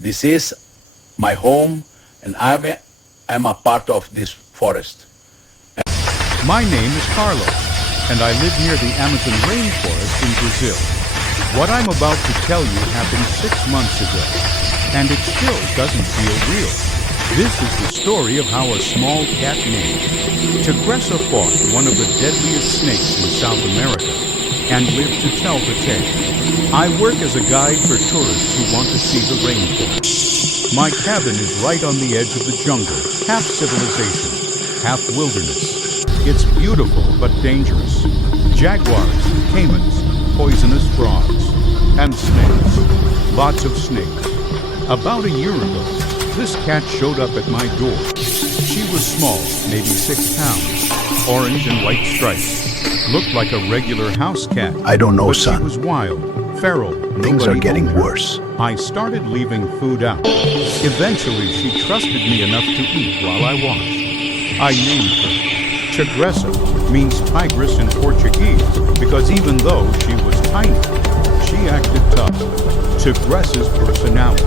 This is my home, and I'm a part of this forest. My name is Carlos, and I live near the Amazon rainforest in Brazil. What I'm about to tell you happened 6 months ago, and it still doesn't feel real. This is the story of how a small cat named Tigresa fought one of the deadliest snakes in South America and lived to tell the tale. I work as a guide for tourists who want to see the rainforest. My cabin is right on the edge of the jungle, half civilization, half wilderness. It's beautiful but dangerous. Jaguars, caimans, poisonous frogs, and snakes. Lots of snakes. About a year ago, this cat showed up at my door. She was small, maybe 6 pounds, orange and white stripes. Looked like a regular house cat. I don't know, but son. She was wild, feral. Things are Nobody getting owned her. worse. I started leaving food out. Eventually, she trusted me enough to eat while I watched. I named her. Tigresa means tigress in Portuguese because even though she was tiny, she acted tough. Tigresa's personality.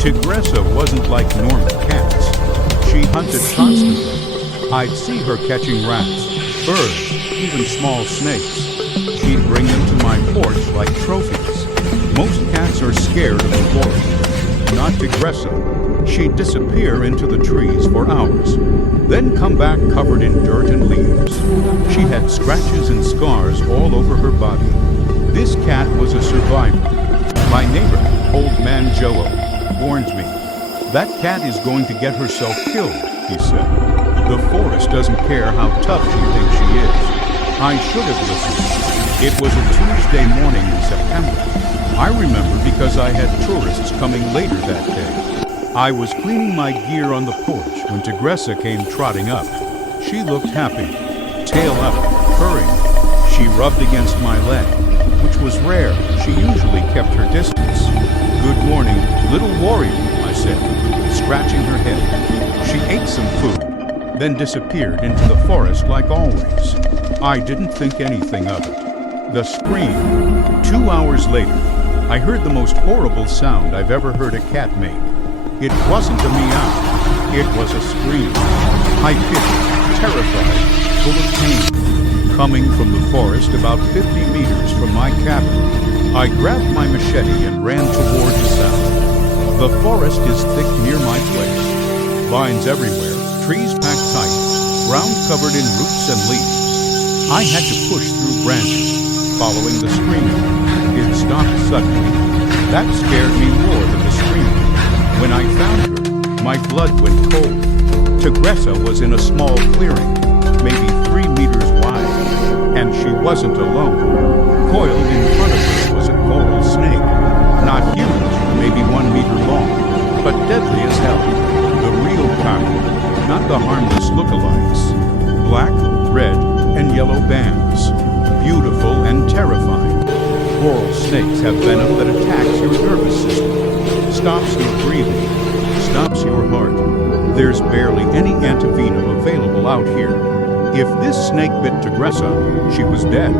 Tigresa wasn't like normal cats. She hunted constantly. I'd see her catching rats, birds, even small snakes. She'd bring them to my porch like trophies. Most cats are scared of the forest. Not Tigresa. She'd disappear into the trees for hours, then come back covered in dirt and leaves. She had scratches and scars all over her body. This cat was a survivor. My neighbor, Old Man Joe, warned me. That cat is going to get herself killed, he said. The forest doesn't care how tough she thinks she is. I should have listened. It was a Tuesday morning in September. I remember because I had tourists coming later that day. I was cleaning my gear on the porch when Tigresa came trotting up. She looked happy, tail up, purring. She rubbed against my leg, which was rare. She usually kept her distance. Good morning, little warrior, I said, scratching her head. She ate some food, then disappeared into the forest like always. I didn't think anything of it. The scream. 2 hours later, I heard the most horrible sound I've ever heard a cat make. It wasn't a meow. It was a scream. High-pitched, terrified, full of pain. Coming from the forest about 50 meters from my cabin, I grabbed my machete and ran toward the sound. The forest is thick near my place. Vines everywhere, trees packed tight, ground covered in roots and leaves. I had to push through branches, following the screaming. It stopped suddenly. That scared me more than the screaming. When I found her, my blood went cold. Tigresa was in a small clearing, maybe 3 meters wide, and she wasn't alone. Coiled in front of her was a coral snake, not huge, maybe 1 meter long, but deadly as hell. The real kind, not the harmless lookalikes. Black, red, and yellow bands. Beautiful and terrifying. Coral snakes have venom that attacks your nervous system. Stops your breathing, stops your heart. There's barely any antivenom available out here. If this snake bit Tigresa, she was dead.